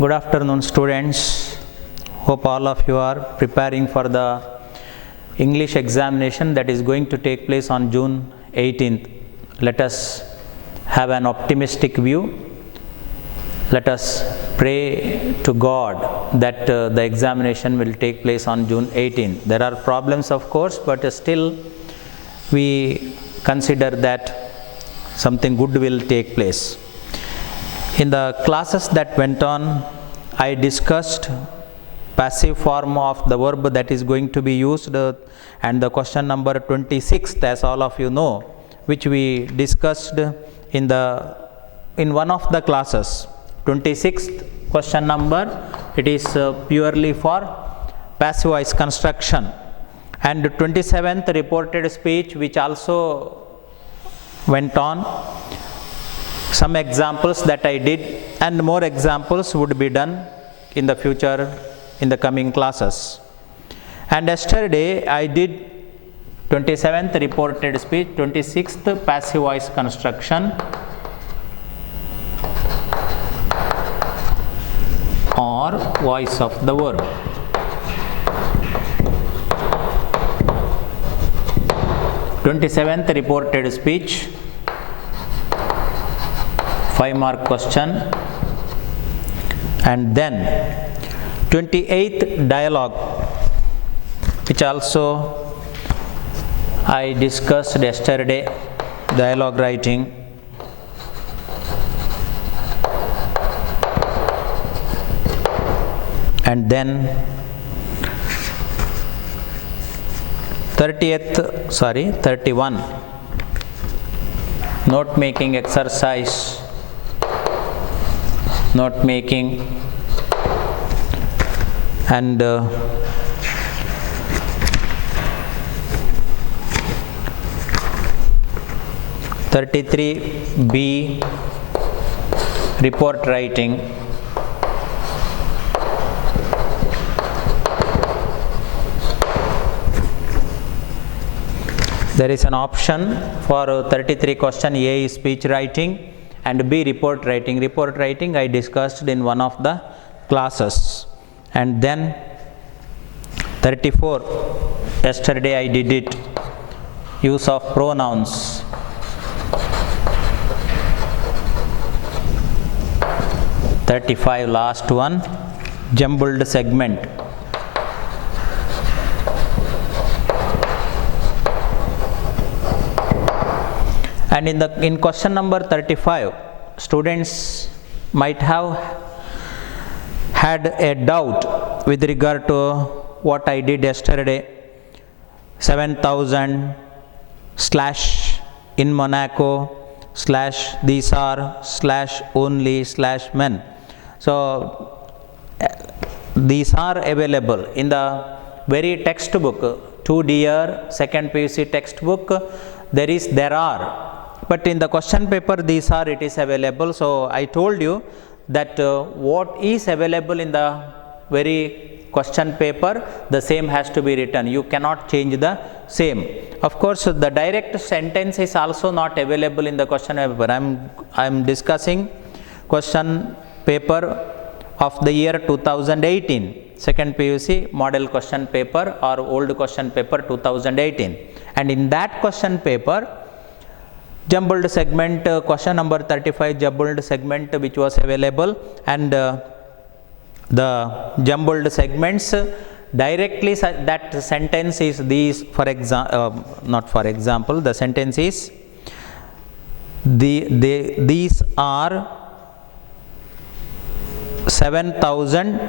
Good afternoon, students. Hope all of you are preparing for the English examination that is going to take place on June 18th. Let us have an optimistic view. Let us pray to God that the examination will take place on June 18th. There are problems, of course, but still we consider that something good will take place. In the classes that went on, I discussed passive form of the verb that is going to be used and the question number 26th, as all of you know, which we discussed in one of the classes. 26th question number, it is purely for passive voice construction, and 27th reported speech, which also went on. Some examples that I did, and more examples would be done in the future in the coming classes. And yesterday I did 27th reported speech, 26th passive voice construction or voice of the verb. Twenty-seventh reported speech, 5-mark question, and then 28th dialogue, which also I discussed yesterday, dialogue writing. And then 31 note making exercise, note making, and 33B report writing. There is an option for 33 question. A is speech writing and B report writing. Report writing I discussed in one of the classes. And then 34, yesterday I did it, use of pronouns. '35, last one, jumbled segment. And in question number 35, students might have had a doubt with regard to what I did yesterday. 7,000 / in Monaco / these are / only / men. So these are available in the very textbook, 2D second PUC textbook. There are. But in the question paper, these are, it is available. So I told you that what is available in the very question paper, the same has to be written. You cannot change the same. Of course, the direct sentence is also not available in the question paper. I am discussing question paper of the year 2018, second PUC model question paper or old question paper 2018. And in that question paper, jumbled segment, question number 35, jumbled segment which was available, and the jumbled segments directly, that sentence is these, for example, not for example, the sentence is these are 7,000,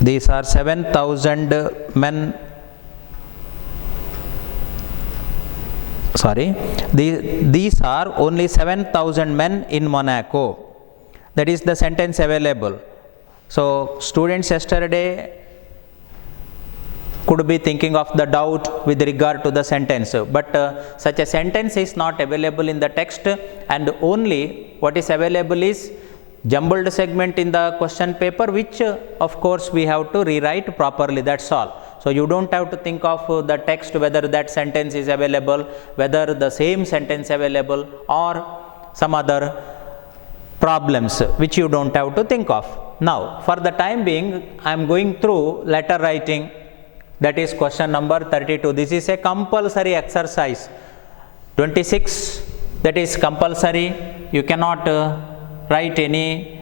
these are 7,000 men. These are only 7,000 men in Monaco. That is the sentence available. So students yesterday could be thinking of the doubt with regard to the sentence, but such a sentence is not available in the text, and only what is available is jumbled segment in the question paper, which of course we have to rewrite properly, that's all. So you don't have to think of the text, whether that sentence is available, whether the same sentence available, or some other problems which you don't have to think of. Now, for the time being, I am going through letter writing, that is question number 32. This is a compulsory exercise. 26, that is compulsory. You cannot write any,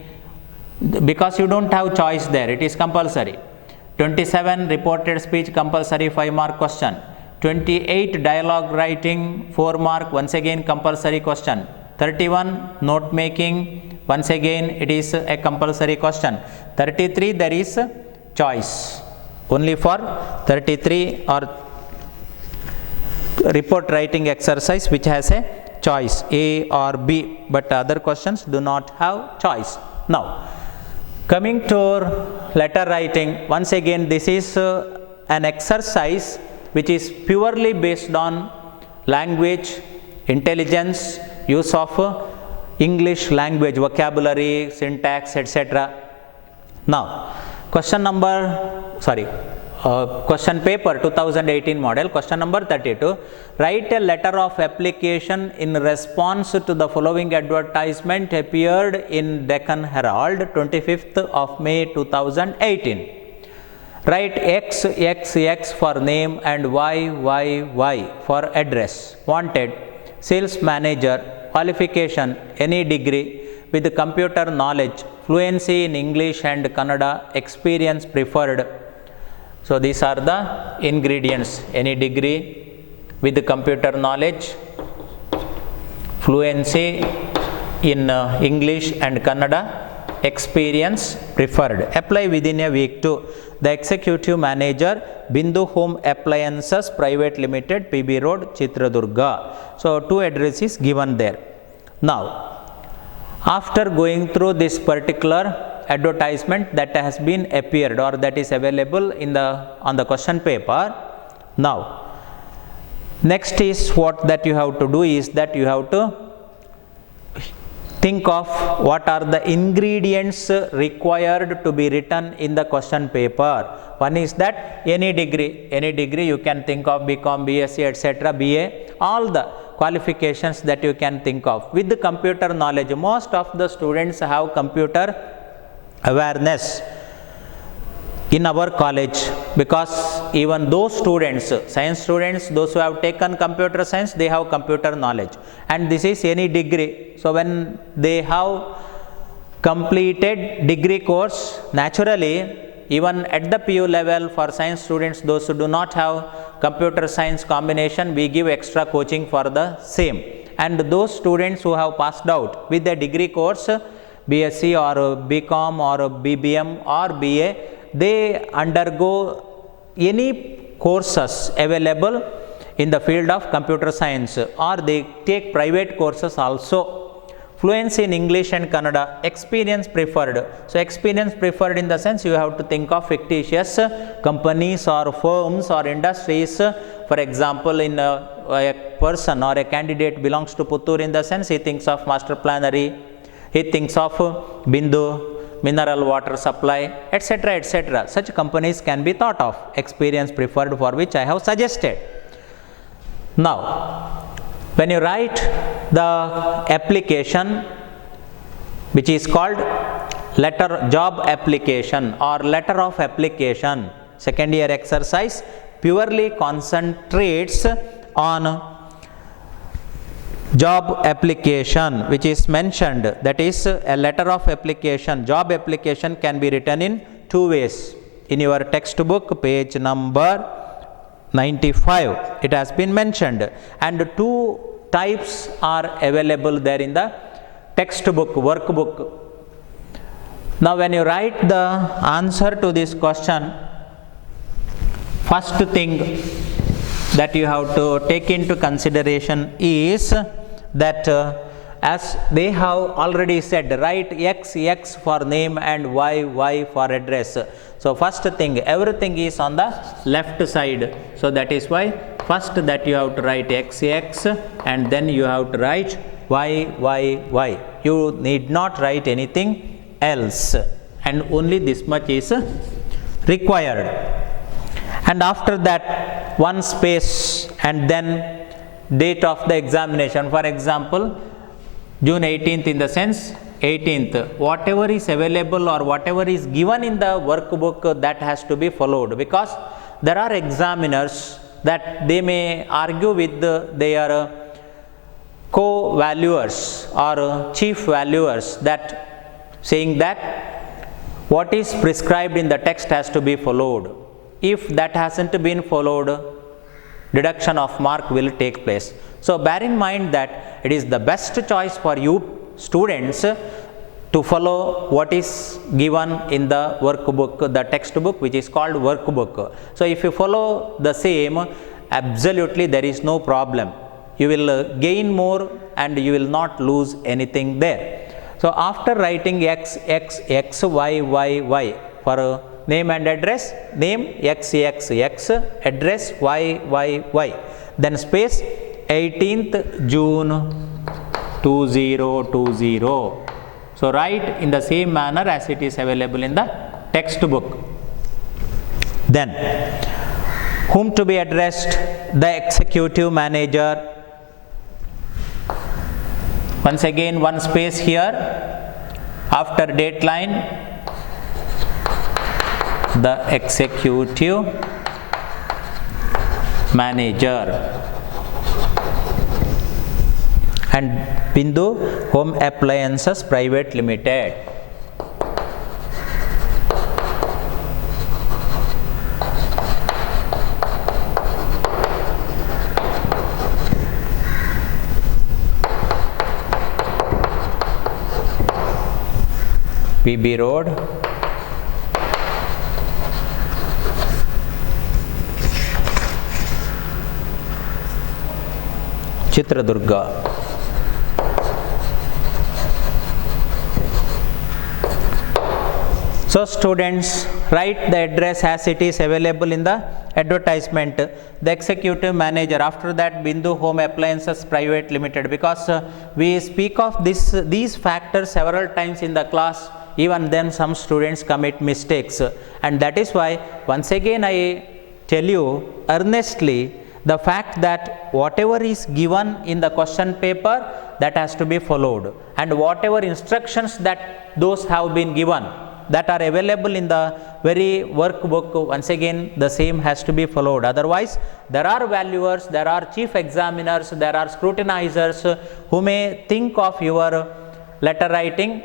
because you don't have choice there, it is compulsory. 27, reported speech compulsory 5 mark question. 28, dialogue writing 4 mark, once again compulsory question. 31, note making, once again it is a compulsory question. 33, there is choice. Only for 33 or report writing exercise which has a choice A or B, but other questions do not have choice. Now, coming to letter writing, once again this is an exercise which is purely based on language, intelligence, use of English language, vocabulary, syntax, etc. Now, question paper 2018 model, question number 32. Write a letter of application in response to the following advertisement appeared in Deccan Herald 25th of May 2018. Write XXX for name and YYY for address. Wanted, sales manager, qualification, any degree with computer knowledge, fluency in English and Kannada, experience preferred. So, these are the ingredients: any degree with computer knowledge, fluency in English and Kannada, experience preferred. Apply within a week to the executive manager, Bindu Home Appliances Private Limited, PB Road, Chitradurga. So, 2 addresses given there. Now, after going through this particular advertisement that has been appeared or that is available on the question paper, now next is what that you have to do is that you have to think of what are the ingredients required to be written in the question paper. One is that any degree you can think of, BCom, BSc, etc., BA, all the qualifications that you can think of. With the computer knowledge, most of the students have computer awareness in our college, because even those students, science students, those who have taken computer science, they have computer knowledge, and this is any degree. So, when they have completed degree course, naturally even at the PU level for science students, those who do not have computer science combination, we give extra coaching for the same. And those students who have passed out with the degree course, BSc or BCom or BBM or BA, they undergo any courses available in the field of computer science, or they take private courses also. Fluency in English and Kannada, experience preferred. So, experience preferred in the sense you have to think of fictitious companies or firms or industries. For example, in a person or a candidate belongs to Puttur, in the sense he thinks of master plannery, he thinks of Bindu, mineral water supply, etc., etc. Such companies can be thought of. Experience preferred, for which I have suggested. Now, when you write the application, which is called job application or letter of application, second year exercise purely concentrates on job application, which is mentioned, that is a letter of application. Job application can be written in 2 ways. In your textbook, page number 95, it has been mentioned, and 2 types are available there in the textbook, workbook. Now, when you write the answer to this question, first thing that you have to take into consideration is that as they have already said, write XX for name and YY for address. So, first thing, everything is on the left side. So, that is why first that you have to write XX and then you have to write YYY. You need not write anything else, and only this much is required. And after that, 1 space and then date of the examination. For example, June 18th in the sense 18th. Whatever is available or whatever is given in the workbook, that has to be followed, because there are examiners that they may argue with their co-valuers or chief valuers, that saying that what is prescribed in the text has to be followed. If that hasn't been followed, deduction of mark will take place. So bear in mind that it is the best choice for you students to follow what is given in the workbook, the textbook, which is called workbook. So if you follow the same, absolutely there is no problem. You will gain more and you will not lose anything there. So after writing x, x, x, y, y, y for name and address, name x, x, x, address y, y, y, then space 18th June 2020. So write in the same manner as it is available in the textbook. Then whom to be addressed? The executive manager. Once again, one space here after date line, the executive manager, and Bindu Home Appliances Private Limited. PB Road, Chitradurga. So students, write the address as it is available in the advertisement. The executive manager, after that Bindu Home Appliances Private Limited, because we speak of these factors several times in the class. Even then some students commit mistakes, and that is why once again I tell you earnestly the fact that whatever is given in the question paper, that has to be followed, and whatever instructions that those have been given that are available in the very workbook, once again the same has to be followed. Otherwise there are valuers, there are chief examiners, there are scrutinizers who may think of your letter writing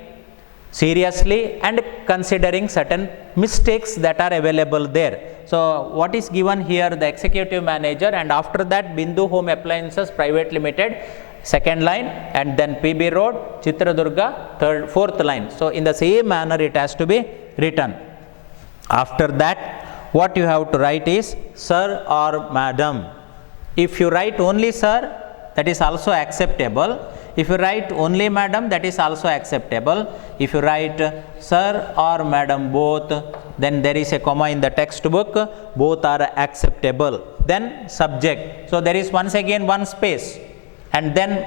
seriously and considering certain mistakes that are available there. So what is given here? The executive manager, and after that Bindu Home Appliances Private Limited, second line, and then PB Road, Chitradurga, fourth line. So in the same manner it has to be written. After that what you have to write is sir or madam. If you write only sir, that is also acceptable. If you write only madam, that is also acceptable. If you write sir or madam both, then there is a comma in the textbook, both are acceptable. Then subject. So there is once again one space, and then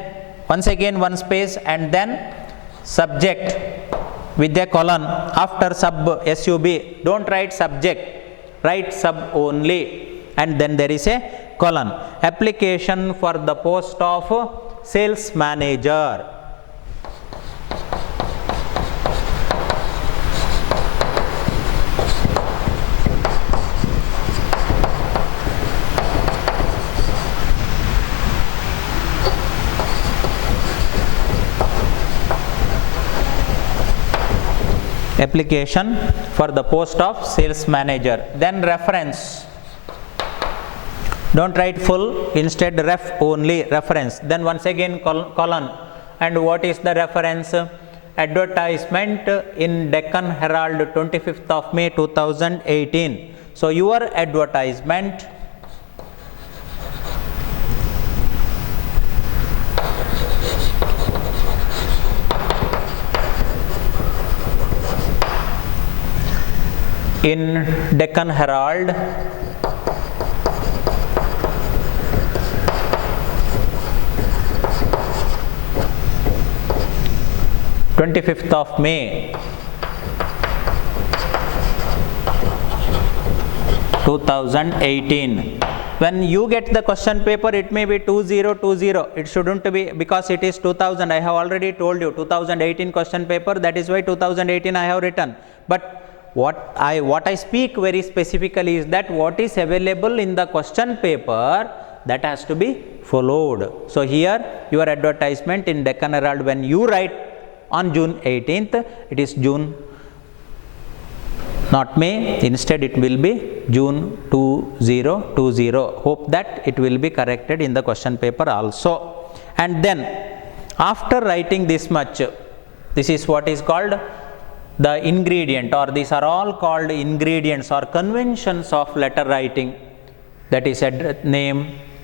once again one space, and then subject with a colon after sub, sub. Don't write subject, write sub only, and then there is a colon. Application for the post of sales manager. Application for the post of sales manager. Then reference. Don't write full, instead ref only, reference. Then once again colon. And what is the reference? Advertisement in Deccan Herald, 25th of May 2018. So your advertisement in Deccan Herald, (25th of May 2018). when you get the question paper, it may be 2020. It shouldn't be, because it is 2000. I have already told you 2018 question paper. That is why 2018 I have written. But what I speak very specifically is that what is available in the question paper, that has to be followed. So here your advertisement in Deccan Herald, when you write on June 18th, it is June, not May, instead it will be June 2020. Hope that it will be corrected in the question paper also. And then after writing this much, this is what is called the ingredient, or these are all called ingredients or conventions of letter writing. That is name,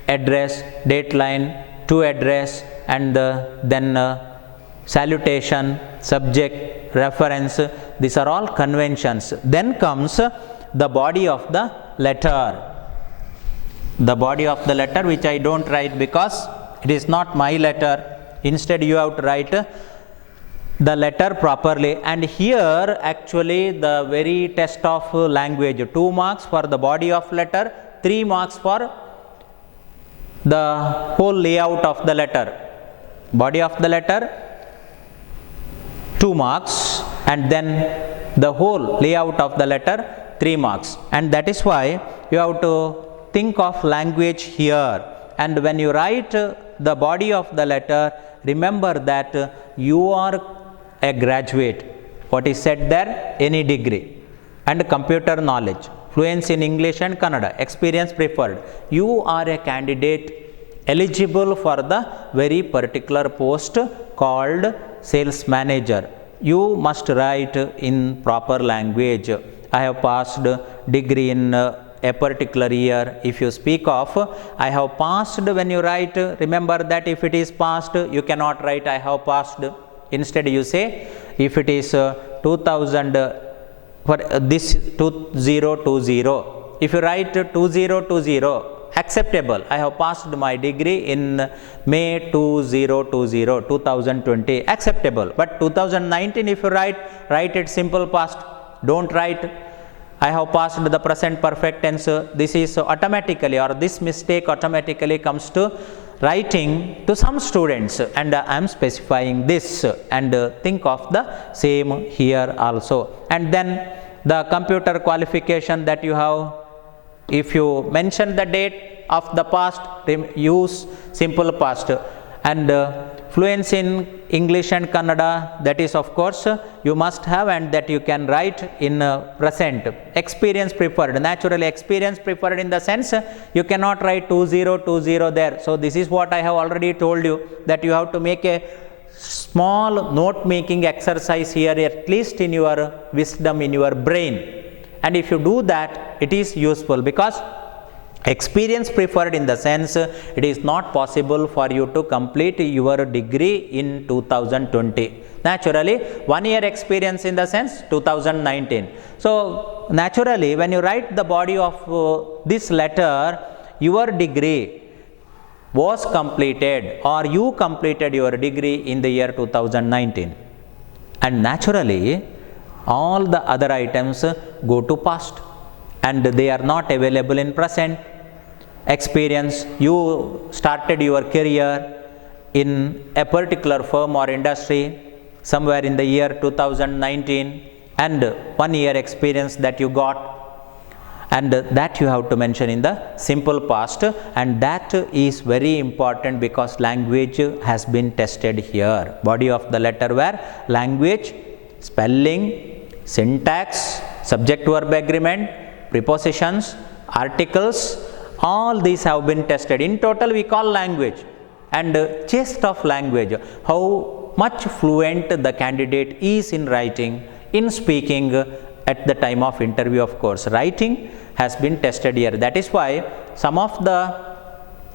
address, date line, to address, and then salutation, subject, reference. These are all conventions. Then comes the body of the letter. The body of the letter, which I don't write because it is not my letter. Instead you have to write the letter properly. And here actually the very test of language, 2 marks for the body of letter, 3 marks for the whole layout of the letter. Body of the letter 2 marks, and then the whole layout of the letter 3 marks. And that is why you have to think of language here. And when you write the body of the letter, remember that you are a graduate. What is said there? Any degree and computer knowledge, fluency in English and Kannada, experience preferred. You are a candidate eligible for the very particular post called sales manager. You must write in proper language. I have passed degree in a particular year. If you speak of I have passed, when you write, remember that if it is passed, you cannot write I have passed. Instead you say, if it is 2000, for this 2020, if you write 2020, acceptable. I have passed my degree in May 2020, 2020, acceptable. But 2019, if you write it simple past. Don't write I have passed the present perfect tense. This is automatically, or this mistake automatically comes to writing to some students, and I am specifying this, and think of the same here also. And then the computer qualification that you have, if you mention the date of the past, use simple past. And fluency in English and Kannada, that is of course you must have, and that you can write in present. Experience preferred, naturally experience preferred in the sense you cannot write 2020 there. So this is what I have already told you, that you have to make a small note making exercise here, at least in your wisdom, in your brain. And if you do that, it is useful, because experience preferred in the sense it is not possible for you to complete your degree in 2020. Naturally 1 year experience in the sense 2019. So naturally when you write the body of this letter, your degree was completed, or you completed your degree in the year 2019. And naturally all the other items go to past, and they are not available in present. Experience, you started your career in a particular firm or industry somewhere in the year 2019, and 1 year experience that you got, and that you have to mention in the simple past. And that is very important, because language has been tested here. Body of the letter where language, spelling, syntax, subject verb agreement, prepositions, articles, all these have been tested. In total we call language. And test of language, how much fluent the candidate is in writing, in speaking at the time of interview. Of course writing has been tested here. That is why some of the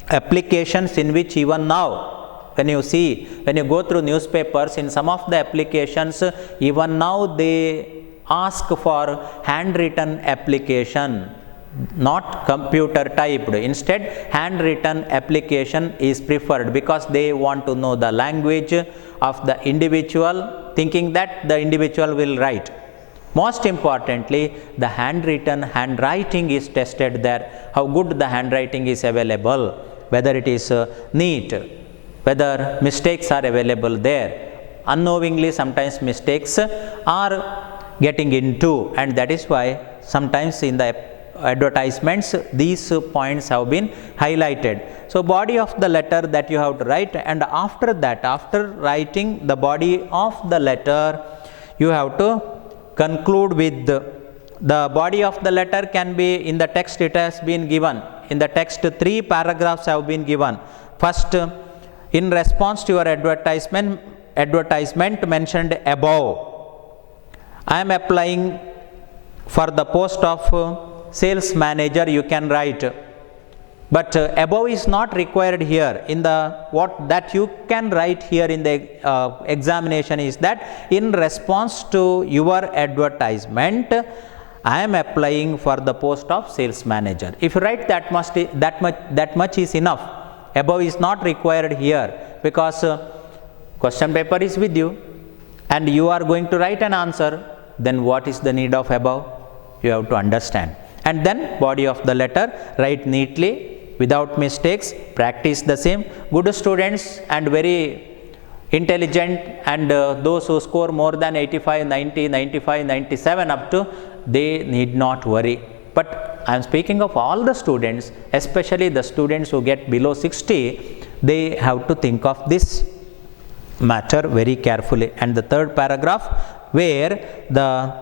applications in which even now, when you go through newspapers, in some of the applications even now they ask for handwritten application, not computer typed. Instead handwritten application is preferred, because they want to know the language of the individual, thinking that the individual will write. Most importantly, the handwriting is tested there, how good the handwriting is available, whether it is neat, whether mistakes are available there. Unknowingly sometimes mistakes are getting into, and that is why sometimes in the advertisements these points have been highlighted. So body of the letter that you have to write, and after that, after writing the body of the letter, you have to conclude with the body of the letter. Can be in the text, it has been given in the text 3 paragraphs have been given. First, in response to your advertisement mentioned above, I am applying for the post of sales manager, you can write, but above is not required here. In the what that you can write here in the examination is that in response to your advertisement, I am applying for the post of sales manager. If you write that much is enough. Above is not required here, because question paper is with you and you are going to write an answer. Then what is the need of above? You have to understand. And then body of the letter, write neatly without mistakes, practice the same. Good students and very intelligent, and those who score more than 85, 90, 95, 97 up to, they need not worry. But I am speaking of all the students, especially the students who get below 60, they have to think of this matter very carefully. And the third paragraph, where the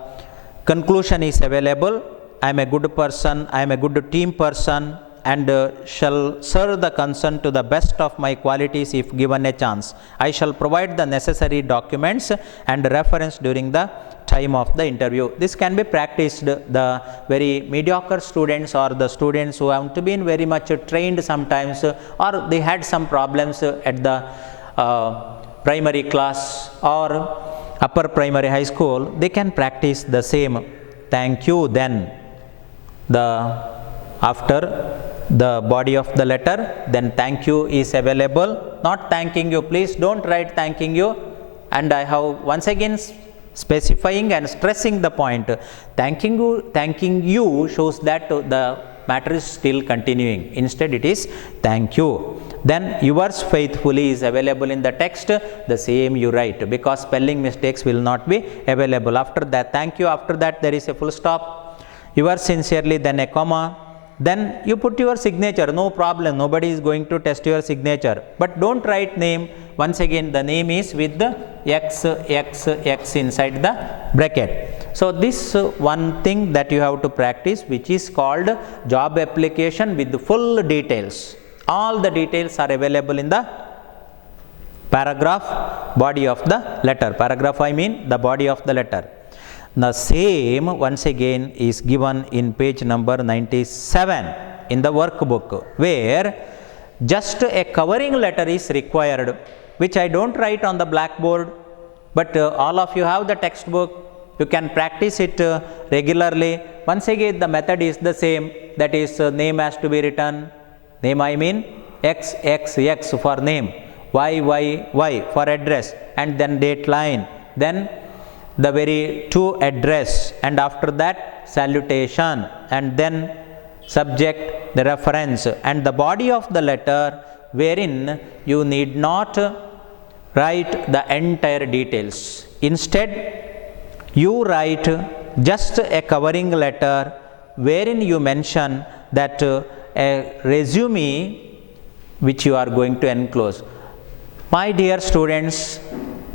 conclusion is available, I am a good person, I am a good team person, and shall serve the concern to the best of my qualities if given a chance. I shall provide the necessary documents and reference during the time of the interview. This can be practiced. The very mediocre students or the students who have to be very much trained sometimes, or they had some problems at the primary class or upper primary high school, they can practice the same. Thank you. Then after the body of the letter, then thank you is available. Not thanking you, please don't write thanking you. And I have once again specifying and stressing the point, thanking you shows that the matter is still continuing. Instead it is thank you. Then yours faithfully is available in the text, the same you write, because spelling mistakes will not be available. After that thank you, after that there is a full stop, yours sincerely, then a comma, then you put your signature, no problem, nobody is going to test your signature. But don't write name. Once again the name is with the X inside the bracket. So this one thing that you have to practice, which is called job application with the full details. All the details are available in the paragraph, body of the letter. Paragraph, I mean the body of the letter. The same once again is given in page number 97 in the workbook, where just a covering letter is required, which I don't write on the blackboard, but all of you have the textbook, you can practice it regularly. Once again the method is the same, that is name has to be written, name I mean X for name, Y for address, and then date line, then the very to address, and after that salutation, and then subject, the reference, and the body of the letter, wherein you need not write the entire details. Instead you write just a covering letter wherein you mention that a resume which you are going to enclose. My dear students,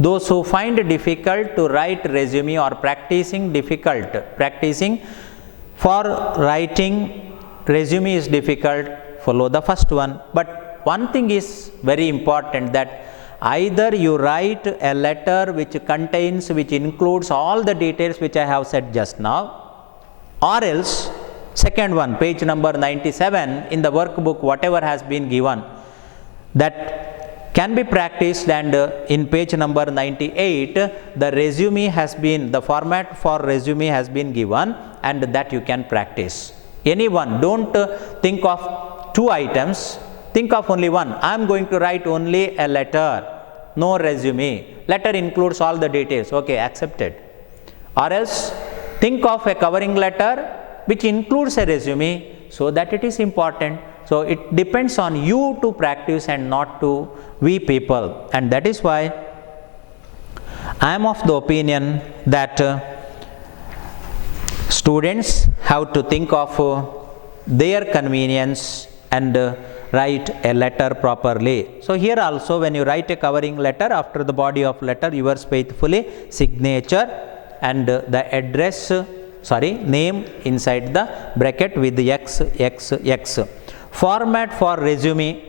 those who find it difficult to write resume or practicing for writing resume is difficult, follow the first one. But one thing is very important, that either you write a letter which includes all the details which I have said just now, or else second one, page number 97 in the workbook, whatever has been given, that can be practiced, and in page number 98 the resume has been, the format for resume has been given, and that you can practice. Anyone, don't think of two items, think of only one. I am going to write only a letter, no resume. Letter includes all the details, okay, accepted. Or else think of a covering letter which includes a resume, so that it is important. So it depends on you to practice and not to we people, and that is why I am of the opinion that students have to think of their convenience and write a letter properly. So here also, when you write a covering letter, after the body of letter, yours faithfully, signature and the address, name inside the bracket with the XXX. Format for resume.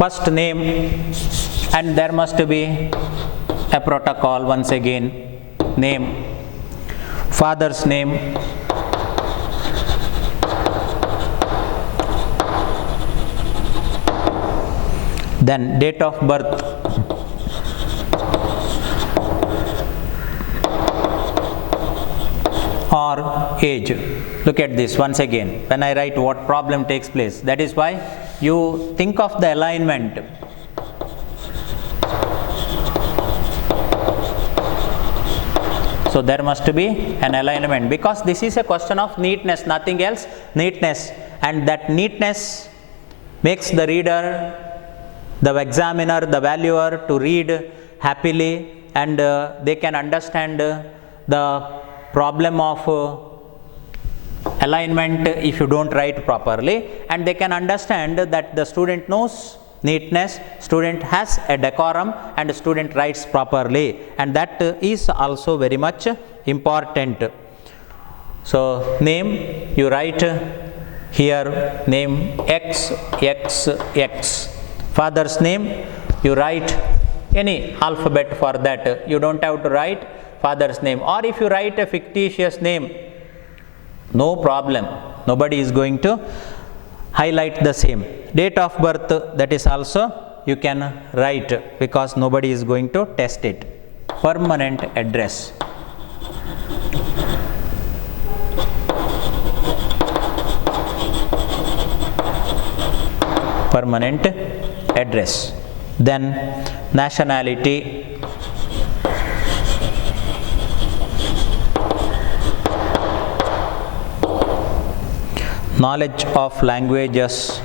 First name, and there must be a protocol once again. Name, father's name, then date of birth, or age. Look at this once again. When I write, what problem takes place? That is why you think of the alignment. So there must be an alignment, because this is a question of neatness, nothing else, neatness, and that neatness makes the reader, the examiner, the valuer to read happily, and they can understand the problem of alignment if you don't write properly, and they can understand that the student knows neatness, student has a decorum, and student writes properly, and that is also very much important. So name, you write here name XXX. Father's name, you write any alphabet for that. You don't have to write father's name, or if you write a fictitious name, no problem, nobody is going to highlight the same. Date of birth, that is also you can write, because nobody is going to test it. Permanent address. Permanent address. Then nationality. Knowledge of languages,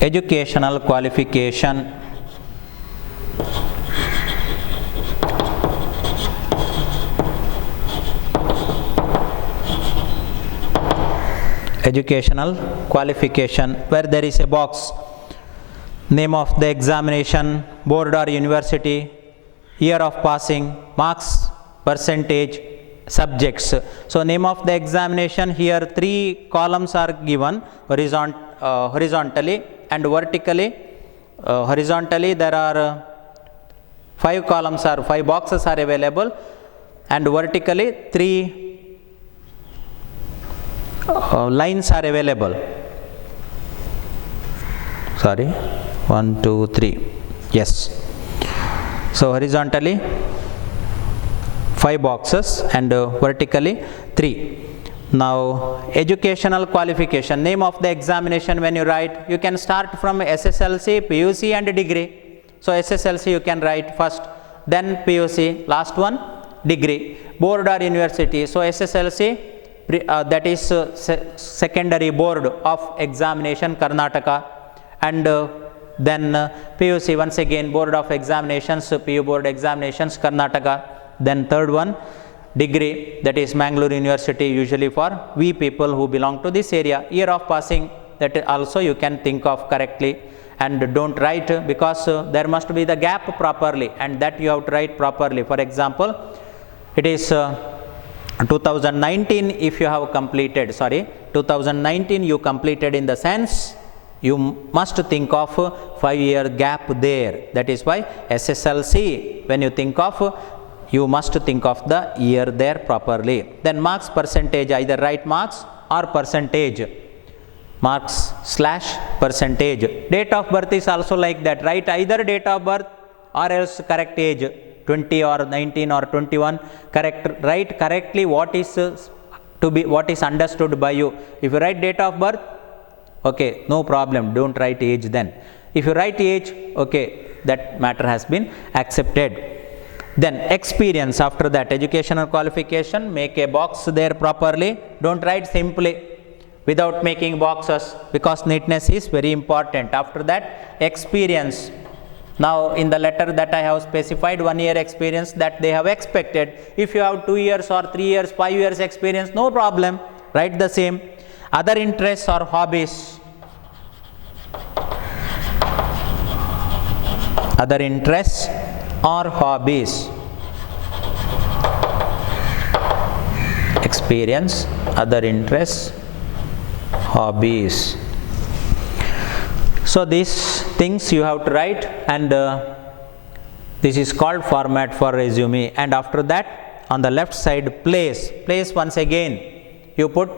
educational qualification, educational qualification, where there is a box, name of the examination, board or university, year of passing, marks, percentage, subjects. So name of the examination, here 3 columns are given, horizontally and vertically. Horizontally there are 5 columns or 5 boxes are available, and vertically 3 lines are available. 1, 2, 3. Yes. So horizontally 5 boxes and vertically 3. Now educational qualification, name of the examination, when you write, you can start from SSLC, PUC and degree. So SSLC you can write first, then PUC, last one degree. Board or university, so SSLC, that is secondary board of examination, Karnataka, and then PUC, once again board of examinations, PU board examinations, Karnataka. Then third one degree, that is Mangalore University, usually for we people who belong to this area. Year of passing, that also you can think of correctly, and don't write, because there must be the gap properly, and that you have to write properly. For example, it is 2019 if you have completed, 2019 you completed, in the sense you must think of 5-year gap there. That is why SSLC, when you think of, you must think of the year there properly. Then marks percentage, either write marks or percentage. Marks / percentage. Date of birth is also like that. Write either date of birth or else correct age, 20 or 19 or 21. Write correctly what is what is understood by you. If you write date of birth, okay, no problem, don't write age then. If you write age, okay, that matter has been accepted. Then experience, after that educational qualification, make a box there properly. Don't write simply without making boxes, because neatness is very important. After that, experience. Now in the letter that I have specified 1 year experience that they have expected. If you have 2 years or 3 years, 5 years experience, no problem, write the same. Other interests or hobbies. Other interests or hobbies. Experience, other interests, hobbies. So these things you have to write, and this is called format for resume. And after that, on the left side, place once again you put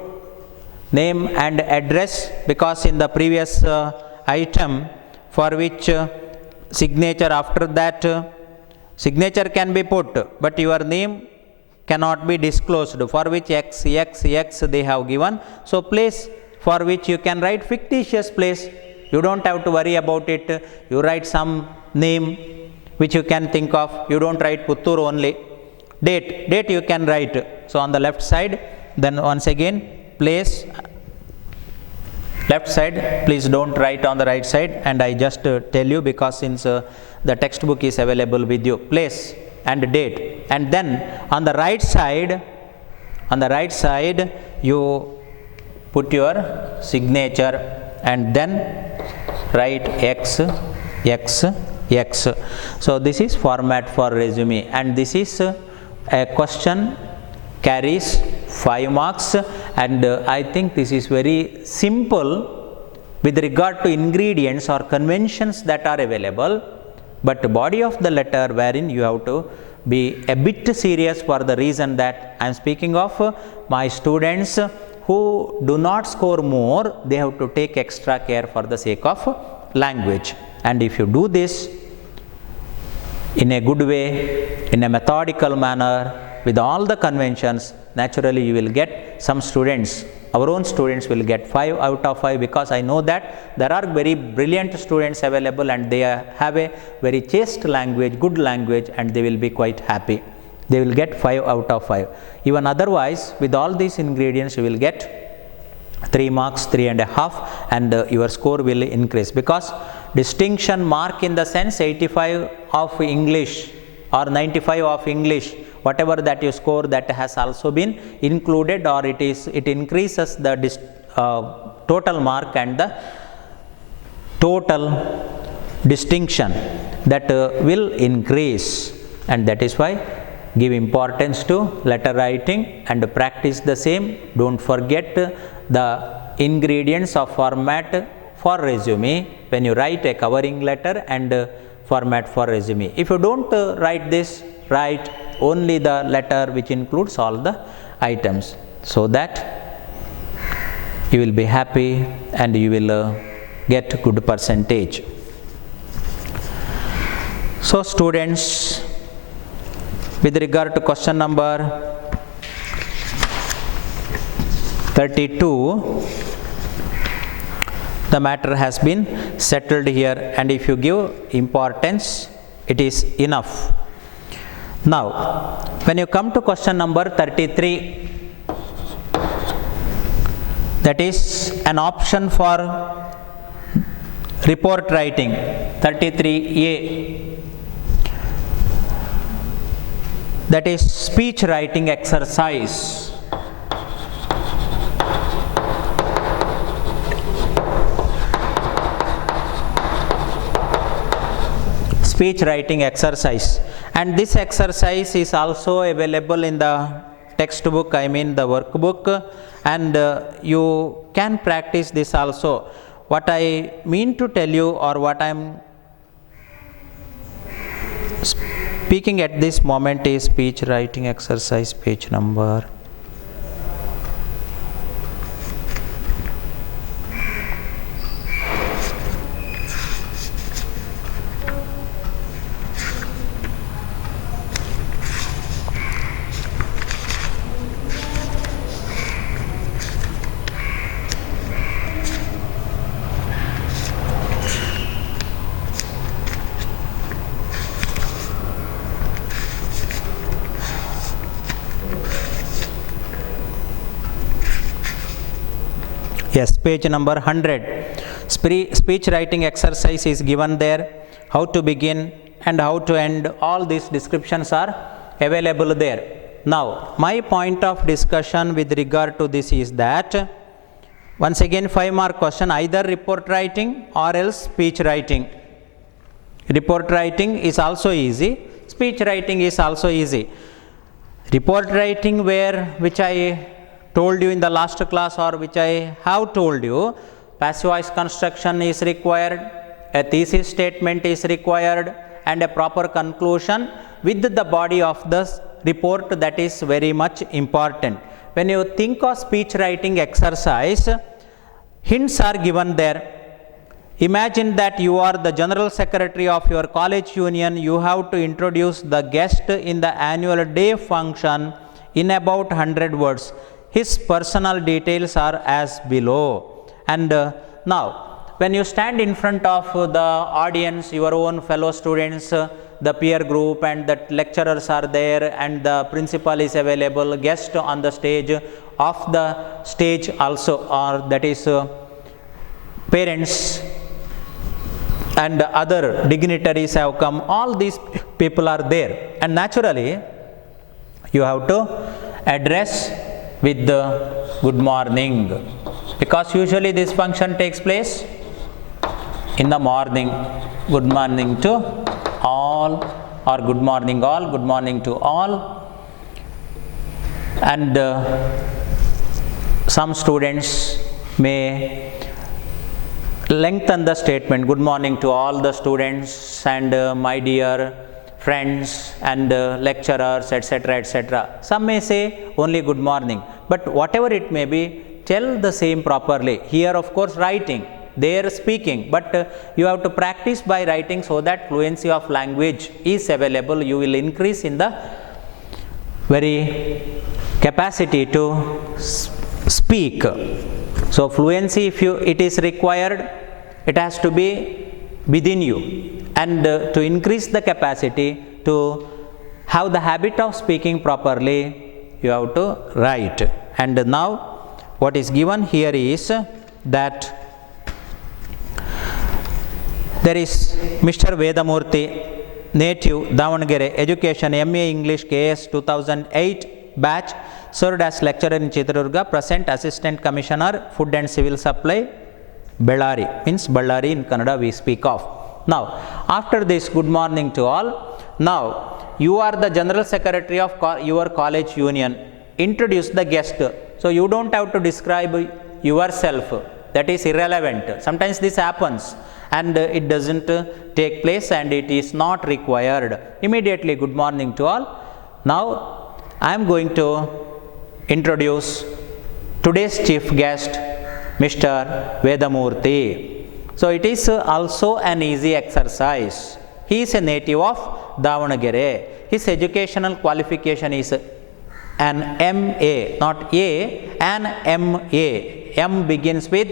name and address, because in the previous item for which signature, after that signature can be put, but your name cannot be disclosed, for which X they have given. So place for which you can write fictitious place. You don't have to worry about it. You write some name which you can think of. You don't write Puttur only. Date you can write. So on the left side, then once again place, left side, please don't write on the right side, and I just tell you because since the textbook is available with you. Place and date, and then on the right side you put your signature, and then write X. So this is format for resume, and this is a question carries 5 marks, and I think this is very simple with regard to ingredients or conventions that are available, but the body of the letter wherein you have to be a bit serious, for the reason that I am speaking of my students who do not score more. They have to take extra care for the sake of language, and if you do this in a good way, in a methodical manner, with all the conventions, naturally you will get some students, our own students will get 5 out of 5, because I know that there are very brilliant students available and they have a very chaste language, good language, and they will be quite happy. They will get 5 out of 5. Even otherwise, with all these ingredients, you will get 3 marks, 3.5, and your score will increase, because distinction mark in the sense 85 of English or 95 of English, whatever that you score, that has also been included, or it increases the total mark and the total distinction that will increase. And that is why give importance to letter writing and practice the same. Don't forget the ingredients of format for resume when you write a covering letter and format for resume. If you don't write this, write only the letter which includes all the items, so that you will be happy and you will get good percentage. So students, with regard to question number 32, the matter has been settled here, and if you give importance, it is enough. Now, when you come to question number 33, that is an option for report writing, 33A, that is speech writing exercise. Speech writing exercise, and this exercise is also available in the textbook, I mean the workbook, and you can practice this also. what I mean to tell you, or what I am speaking at this moment, is speech writing exercise, page number . Yes, page number 100. Speech writing exercise is given there. How to begin and how to end, all these descriptions are available there. Now, my point of discussion with regard to this is that, once again 5-mark question, either report writing or else speech writing. Report writing is also easy, speech writing is also easy. Report writing, which I told you in the last class, or which I have told you, passive voice construction is required, a thesis statement is required, and a proper conclusion with the body of the report. That is very much important. When you think of speech writing exercise, hints are given there. Imagine that you are the general secretary of your college union. You have to introduce the guest in the annual day function in about 100 words. His personal details are as below. And now, when you stand in front of the audience, your own fellow students, the peer group, and the lecturers are there, and the principal is available, guest on the stage, off the stage also, or that is parents and other dignitaries have come, all these people are there, and naturally you have to address with the good morning, because usually this function takes place in the morning. Good morning to all, or good morning all, good morning to all. And some students may lengthen the statement, good morning to all the students and my dear friends and lecturers, etc., etc. Some may say only good morning, but whatever it may be, tell the same properly. Here, of course, writing, there speaking, but you have to practice by writing, so that fluency of language is available. You will increase in the very capacity to speak. So fluency, if it is required, it has to be within you, and to increase the capacity to have the habit of speaking properly, you have to write. And now what is given here is that there is Mr. Vedamurthy, native Davangere, education MA English KS 2008 batch, served as lecturer in Chitradurga, present assistant commissioner food and civil supply, Bellary, means Bellary in Kannada we speak of. Now, after this, good morning to all. Now, you are the general secretary of your college union. Introduce the guest. So, you don't have to describe yourself. That is irrelevant. Sometimes this happens and it doesn't take place, and it is not required. Immediately, good morning to all. Now, I am going to introduce today's chief guest, Mr. Vedamurthy. So, it is also an easy exercise. He is a native of Davangere. His educational qualification is an MA, not A, an MA. M begins with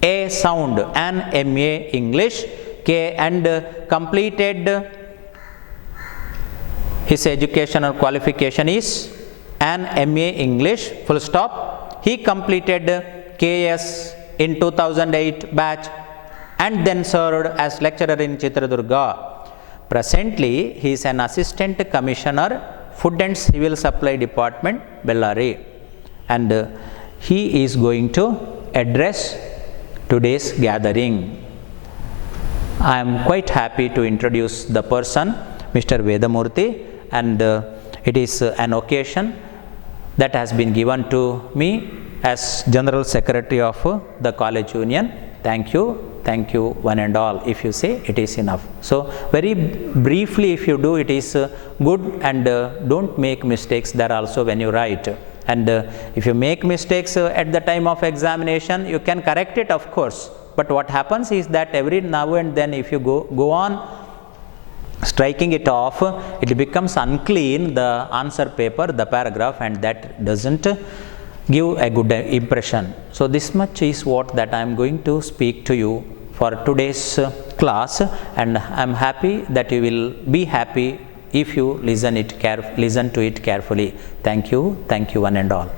A sound, an MA English, and completed his educational qualification is an MA English, full stop. He completed KS in 2008 batch and then served as lecturer in Chitradurga. Presently, he is an assistant commissioner, food and civil supply department, Bellary, and he is going to address today's gathering. I am quite happy to introduce the person, Mr. Vedamurthy, and it is an occasion that has been given to me as General Secretary of the College Union. thank you one and all. If you say, it is enough. So very briefly if you do, it is good, and don't make mistakes there also when you write. And if you make mistakes at the time of examination, you can correct it, of course, but what happens is that every now and then if you go on striking it off, it becomes unclean, the answer paper, the paragraph, and that doesn't give a good impression. So this much is what that I am going to speak to you for today's class, and I am happy that you will be happy if you listen to it carefully. Thank you one and all.